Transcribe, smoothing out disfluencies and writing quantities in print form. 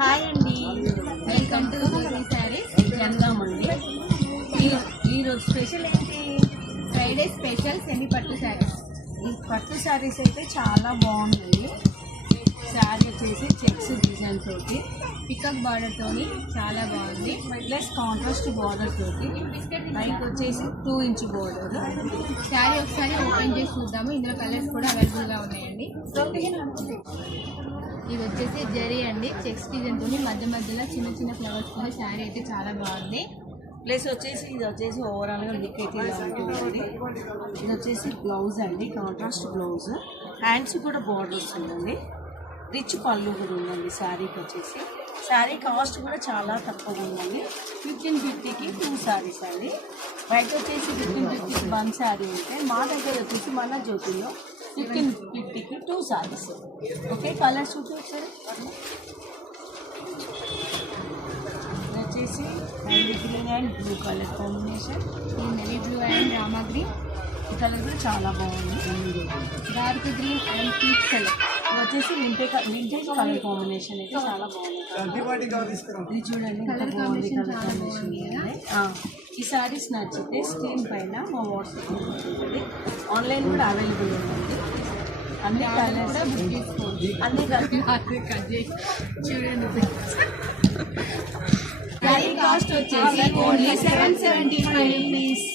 Hi అండి, welcome to జ్యోతి శారీస్ జనగామండి. ఈరోజు special ఏంటి? ఫ్రైడే స్పెషల్ సెమీ పట్టు శారీస్. ఈ పట్టు శారీస్ అయితే చాలా బాగున్నాయి. శారీ వచ్చేసి చెక్స్ డిజైన్ తోటి పికప్ బార్డర్ తోని చాలా బాగుంది. ప్లస్ కాంట్రాస్ట్ బార్డర్ తోటి లైక్ వచ్చేసి 2 ఇంచ్ బార్డర్. శారీ ఒకసారి ఓపెన్ చేసి చూద్దాము. ఇందులో కలర్స్ కూడా అవైలబుల్గా ఉన్నాయండి. ఇది వచ్చేసి జరీ అండి, చెక్స్ డిజైన్ తోని మధ్య మధ్యలో చిన్న చిన్న ఫ్లవర్స్ తోని శారీ అయితే చాలా బాగుంది. ప్లస్ వచ్చేసి ఇది వచ్చేసి ఓవరాల్గా లుక్ అయితే ఇలా ఉంటుందండి. ఇది వచ్చేసి బ్లౌజ్ అండి, కాంట్రాస్ట్ బ్లౌజ్. హ్యాండ్స్ కూడా బార్డర్ వస్తుందండి. రిచ్ పళ్ళు కూడా ఉందండి శారీకి వచ్చేసి. శారీ కాస్ట్ కూడా చాలా తక్కువగా ఉందండి. 1550కి 2 శారీస్ అండి. బయట వచ్చేసి 1550కి 1 శారీ ఉంటే మా దగ్గర వచ్చేసి మన జ్యోతిలో 1550కి 2 శారీస్. ఓకే, కలర్స్ చూసి ఒకసారి. వచ్చేసి navy green and blue colour combination. ఈ navy blue and rama green ఈ కలర్ కూడా చాలా బాగుంది. Dark green and peach colour. వచ్చేసి వింటేజ్ కలర్ కాంబినేషన్ అయితే చాలా బాగుంది. ఇది చూడండి, కలర్ కాంబినేషన్ చాలా బాగుంది కదా. ఈ సారీస్ నచ్చితే స్క్రీన్ పైన మా వాట్సాప్ ఉంటుంది. ఆన్లైన్ కూడా అవైలబుల్ ఉందండి. అన్ని కలర్స్ కూడా బుక్ చేసుకోండి. అన్ని చూడండి, శారీ కాస్ట్ వచ్చేసి ఓన్లీ 775 రూపీస్.